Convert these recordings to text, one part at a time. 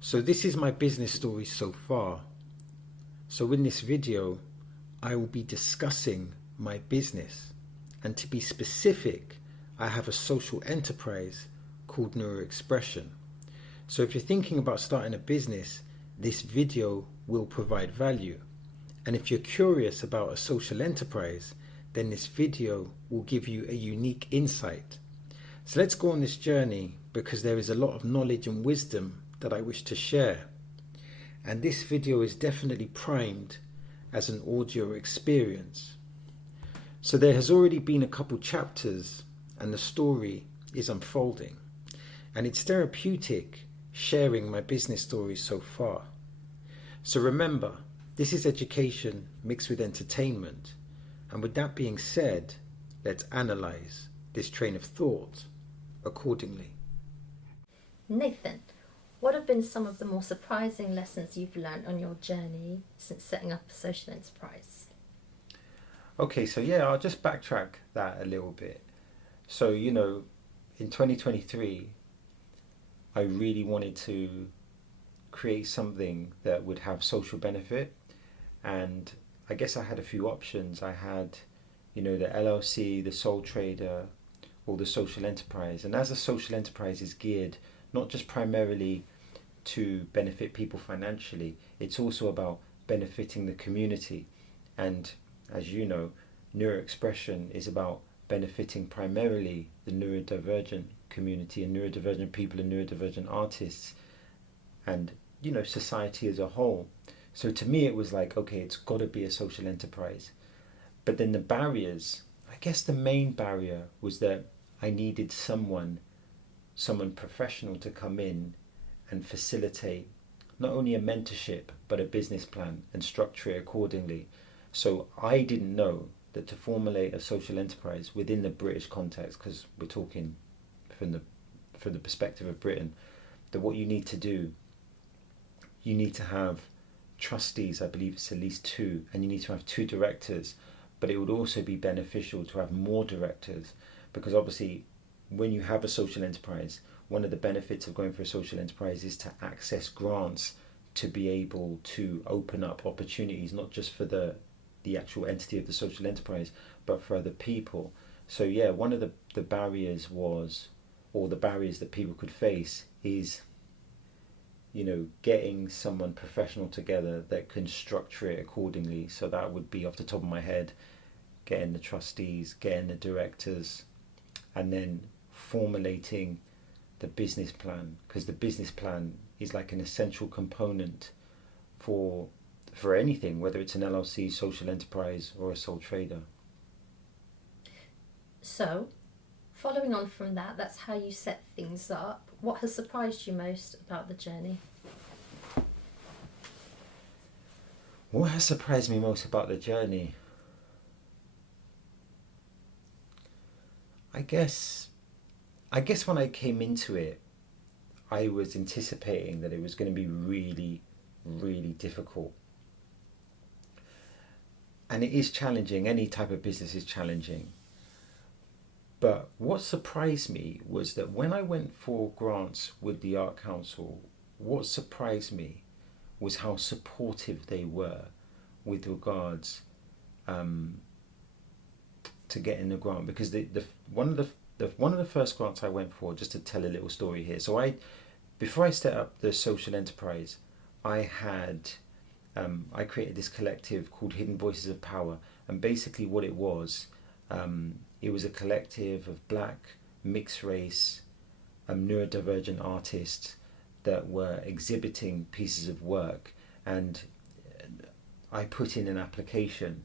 So this is my business story so far. So in this video, I will be discussing my business. And to be specific, I have a social enterprise called NeuroExpression. So if you're thinking about starting a business, this video will provide value. And if you're curious about a social enterprise, then this video will give you a unique insight. So let's go on this journey because there is a lot of knowledge and wisdom that I wish to share. And this video is definitely primed as an audio experience. So there has already been a couple chapters and the story is unfolding. And it's therapeutic sharing my business stories so far. So remember, this is education mixed with entertainment. And with that being said, let's analyze this train of thought accordingly. Nathan, what have been some of the more surprising lessons you've learned on your journey since setting up a social enterprise? Okay, so yeah, I'll just backtrack that a little bit. So, in 2023, I really wanted to create something that would have social benefit. And I guess I had a few options. I had, the LLC, the sole trader, or the social enterprise. And as a social enterprise is geared not just primarily to benefit people financially, it's also about benefiting the community. And as you know, neuroexpression is about benefiting primarily the neurodivergent community and neurodivergent people and neurodivergent artists and, society as a whole. So to me, it was like, okay, it's got to be a social enterprise. But then the barriers, I guess the main barrier was that I needed someone professional to come in and facilitate not only a mentorship, but a business plan and structure it accordingly. So I didn't know that to formulate a social enterprise within the British context, because we're talking from the perspective of Britain, that what you need to do, you need to have trustees, I believe it's at least two, and you need to have two directors. But it would also be beneficial to have more directors, because obviously when you have a social enterprise, one of the benefits of going for a social enterprise is to access grants to be able to open up opportunities, not just for the actual entity of the social enterprise, but for other people. So yeah, one of the barriers was, or the barriers that people could face is, getting someone professional together that can structure it accordingly. So that would be off the top of my head, getting the trustees, getting the directors, and then formulating the business plan, because the business plan is like an essential component for anything, whether it's an LLC, social enterprise, or a sole trader. So, following on from that, that's how you set things up. What has surprised you most about the journey? What has surprised me most about the journey? I guess when I came into it, I was anticipating that it was going to be really, really difficult. And it is challenging. Any type of business is challenging. But what surprised me was that when I went for grants with the Art Council, what surprised me was how supportive they were with regards to getting the grant. Because one of the first grants I went for, just to tell a little story here. So before I set up the social enterprise, I created this collective called Hidden Voices of Power, and basically what it was a collective of black, mixed race, neurodivergent artists that were exhibiting pieces of work, and I put in an application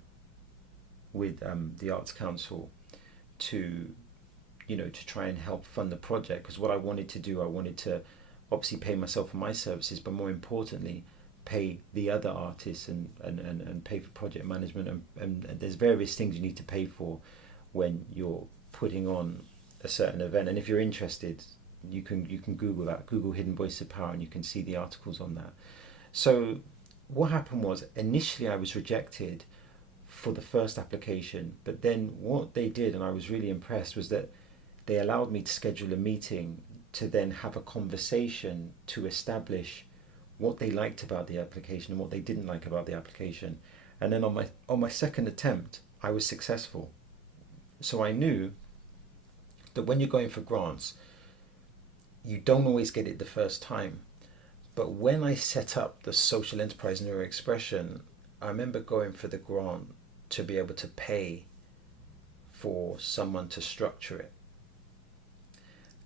with the Arts Council to try and help fund the project, because what I wanted to do, I wanted to obviously pay myself for my services, but more importantly pay the other artists and pay for project management, and there's various things you need to pay for when you're putting on a certain event. And if you're interested, you can Google that, Google Hidden Voice of Power, and you can see the articles on that. So what happened was, initially I was rejected for the first application, but then what they did, and I was really impressed, was that they allowed me to schedule a meeting to then have a conversation to establish what they liked about the application and what they didn't like about the application. And then on my second attempt, I was successful. So I knew that when you're going for grants, you don't always get it the first time. But when I set up the social enterprise Neuroexpression, I remember going for the grant to be able to pay for someone to structure it.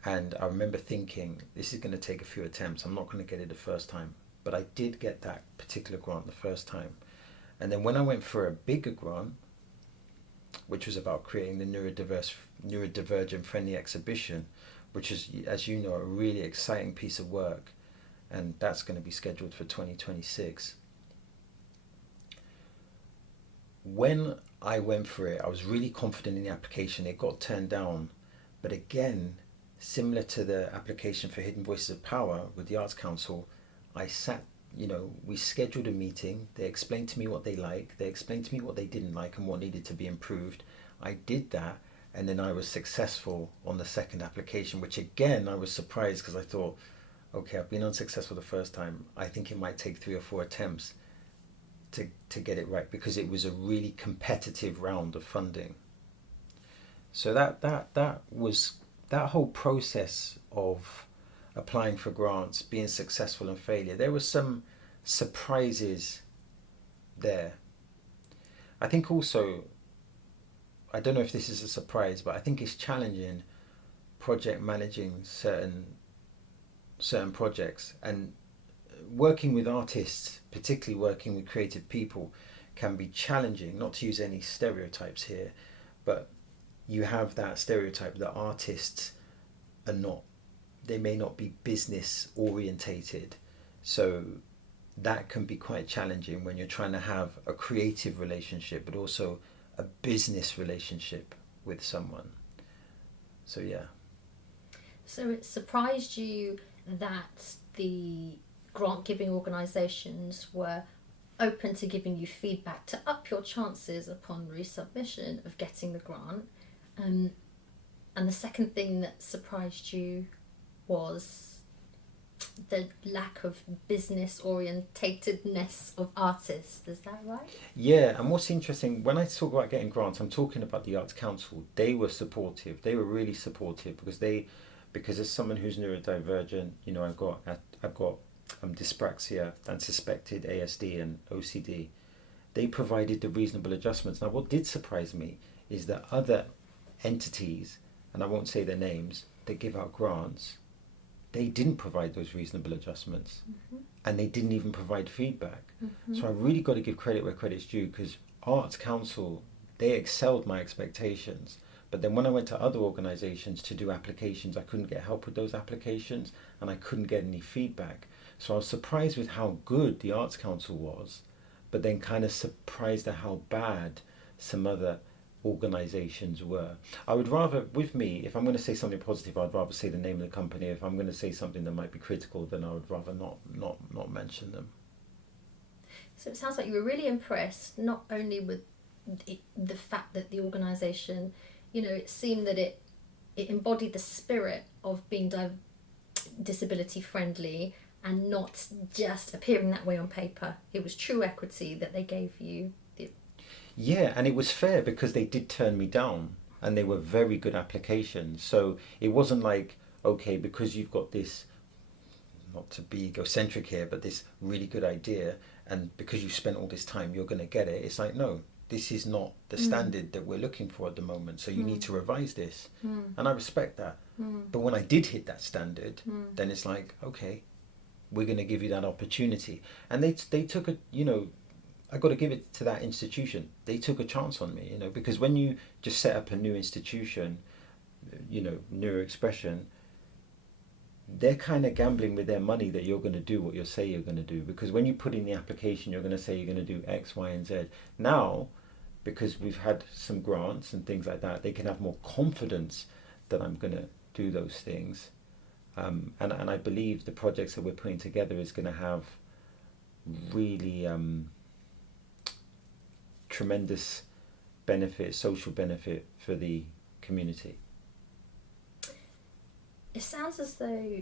And I remember thinking, this is going to take a few attempts. I'm not going to get it the first time. But I did get that particular grant the first time. And then when I went for a bigger grant, which was about creating the neurodivergent friendly exhibition, which is, as you know, a really exciting piece of work. And that's going to be scheduled for 2026. When I went for it, I was really confident in the application. It got turned down. But again, similar to the application for Hidden Voices of Power with the Arts Council, I sat, we scheduled a meeting. They explained to me what they liked. They explained to me what they didn't like and what needed to be improved. I did that, and then I was successful on the second application, which again, I was surprised because I thought, okay, I've been unsuccessful the first time. I think it might take 3 or 4 attempts to get it right, because it was a really competitive round of funding. So that was that whole process of applying for grants, being successful and failure. There were some surprises there. I think also, I don't know if this is a surprise, but I think it's challenging project managing certain projects, and working with artists, particularly working with creative people, can be challenging. Not to use any stereotypes here, but you have that stereotype that artists are not, they may not be business orientated. So that can be quite challenging when you're trying to have a creative relationship, but also a business relationship with someone. So yeah. So it surprised you that the grant giving organisations were open to giving you feedback to up your chances upon resubmission of getting the grant. And the second thing that surprised you was the lack of business orientatedness of artists. Is that right? Yeah, and what's interesting, when I talk about getting grants, I'm talking about the Arts Council. They were supportive. They were really supportive because as someone who's neurodivergent, I've got dyspraxia and suspected ASD and OCD. They provided the reasonable adjustments. Now, what did surprise me is that other entities, and I won't say their names, that give out grants, they didn't provide those reasonable adjustments. Mm-hmm. And they didn't even provide feedback. Mm-hmm. So I really got to give credit where credit's due, because Arts Council, they excelled my expectations. But then when I went to other organisations to do applications, I couldn't get help with those applications, and I couldn't get any feedback. So I was surprised with how good the Arts Council was, but then kind of surprised at how bad some other organisations were. I would rather, with me, if I'm going to say something positive, I'd rather say the name of the company. If I'm going to say something that might be critical, then I would rather not mention them. So it sounds like you were really impressed, not only with the fact that the organisation, it seemed that it embodied the spirit of being disability friendly and not just appearing that way on paper. It was true equity that they gave you. Yeah, and it was fair because they did turn me down, and they were very good applications. So it wasn't like, okay, because you've got this, not to be egocentric here, but this really good idea, and because you spent all this time, you're going to get it. It's like, no, this is not the standard that we're looking for at the moment, so you need to revise this. And I respect that. But when I did hit that standard, then it's like, okay, we're going to give you that opportunity. And they took a, I got to give it to that institution. They took a chance on me, because when you just set up a new institution, Neuroexpression, they're kind of gambling with their money that you're going to do what you say you're going to do. Because when you put in the application, you're going to say you're going to do X, Y, and Z. Now, because we've had some grants and things like that, they can have more confidence that I'm going to do those things. And I believe the projects that we're putting together is going to have really tremendous benefit, social benefit for the community. It sounds as though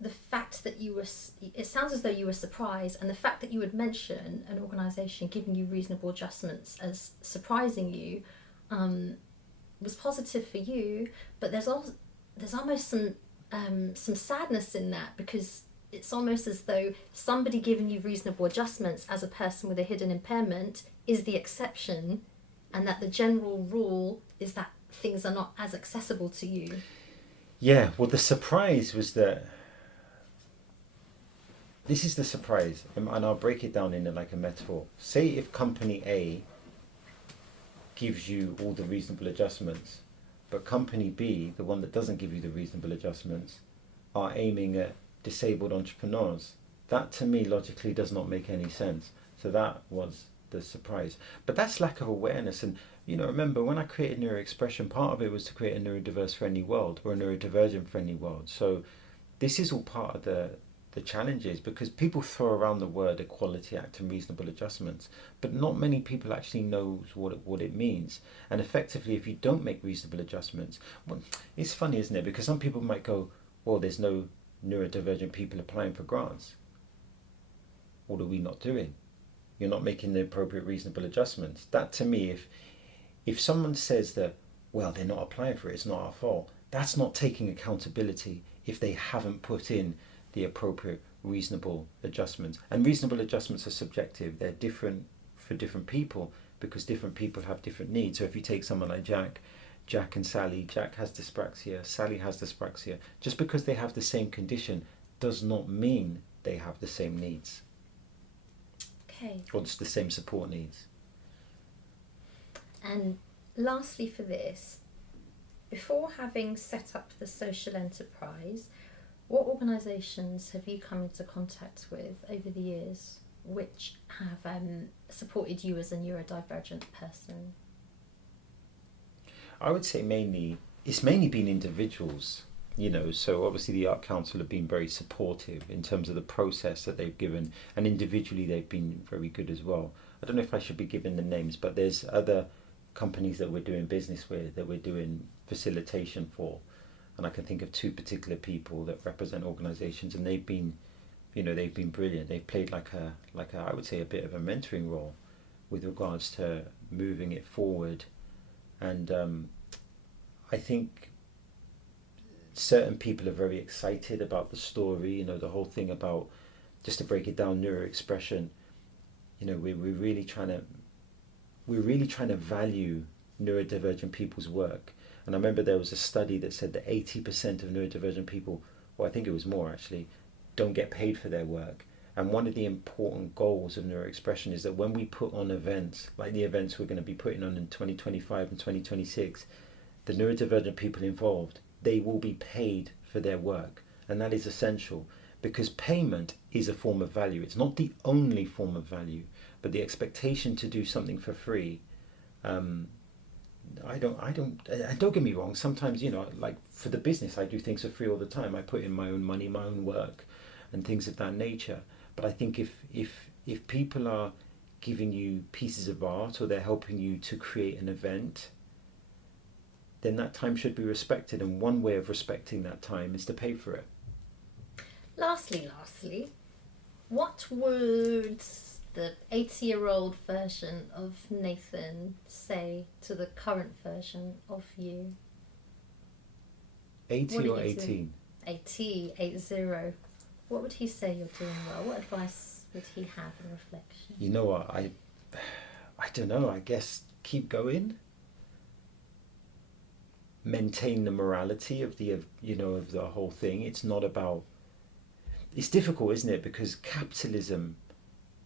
the fact that it sounds as though you were surprised, and the fact that you would mention an organisation giving you reasonable adjustments as surprising you was positive for you, but there's almost some sadness in that, because it's almost as though somebody giving you reasonable adjustments as a person with a hidden impairment is the exception, and that the general rule is that things are not as accessible to you. Yeah, well, the surprise was that this is the surprise, and I'll break it down into like a metaphor. Say if company A gives you all the reasonable adjustments, but company B, the one that doesn't give you the reasonable adjustments, are aiming at disabled entrepreneurs. That to me logically does not make any sense. So that was the surprise. But that's lack of awareness. And remember when I created NeuroExpression, part of it was to create a neurodiverse friendly world, or a neurodivergent friendly world. So this is all part of the challenges, because people throw around the word Equality Act and reasonable adjustments, but not many people actually knows what it means. And effectively, if you don't make reasonable adjustments, well, it's funny, isn't it? Because some people might go, well, there's no neurodivergent people applying for grants. What are we not doing? You're not making the appropriate reasonable adjustments. That to me, if someone says that, well, they're not applying for it, it's not our fault, that's not taking accountability if they haven't put in the appropriate reasonable adjustments. And reasonable adjustments are subjective. They're different for different people, because different people have different needs. So if you take someone like Jack and Sally, Jack has dyspraxia, Sally has dyspraxia. Just because they have the same condition does not mean they have the same needs. Okay. Or it's the same support needs. And lastly for this, before having set up the social enterprise, what organisations have you come into contact with over the years which have supported you as a neurodivergent person? I would say it's mainly been individuals, so obviously the Art Council have been very supportive in terms of the process that they've given, and individually they've been very good as well. I don't know if I should be giving the names, but there's other companies that we're doing business with, that we're doing facilitation for, and I can think of two particular people that represent organisations, and they've been brilliant. They've played like a I would say a bit of a mentoring role with regards to moving it forward. And I think certain people are very excited about the story, the whole thing about, just to break it down, NeuroExpression, we're really trying to value neurodivergent people's work. And I remember there was a study that said that 80% of neurodivergent people, or I think it was more actually, don't get paid for their work. And one of the important goals of NeuroExpression is that when we put on events, like the events we're going to be putting on in 2025 and 2026, the neurodivergent people involved, they will be paid for their work. And that is essential, because payment is a form of value. It's not the only form of value, but the expectation to do something for free, don't get me wrong, sometimes, like for the business, I do things for free all the time. I put in my own money, my own work, and things of that nature. But I think if people are giving you pieces of art, or they're helping you to create an event, then that time should be respected. And one way of respecting that time is to pay for it. Lastly, what would the 80-year-old version of Nathan say to the current version of you? 80 or 18? 80. What would he say you're doing well? What advice would he have in reflection? You know what, I don't know, I guess keep going. Maintain the morality of the whole thing. It's not about, it's difficult, isn't it? Because capitalism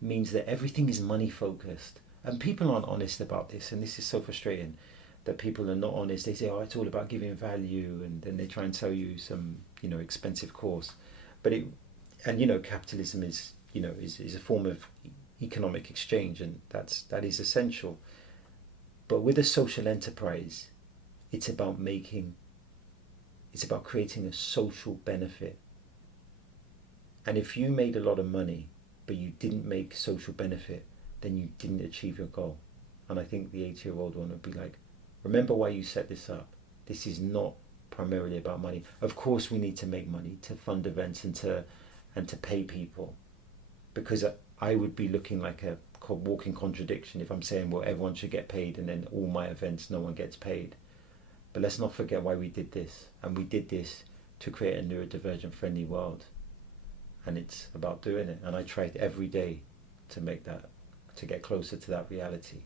means that everything is money focused, and people aren't honest about this, and this is so frustrating that people are not honest. They say, oh, it's all about giving value, and then they try and sell you some expensive course. But capitalism is a form of economic exchange, and that is essential. But with a social enterprise, it's about creating a social benefit. And if you made a lot of money but you didn't make social benefit, then you didn't achieve your goal. And I think the 80-year-old one would be like, remember why you set this up. This is not primarily about money. Of course, we need to make money to fund events and to pay people, because I would be looking like a walking contradiction if I'm saying, well, everyone should get paid, and then all my events no one gets paid. But let's not forget why we did this, and we did this to create a neurodivergent friendly world, and it's about doing it. And I tried every day to make that, to get closer to that reality.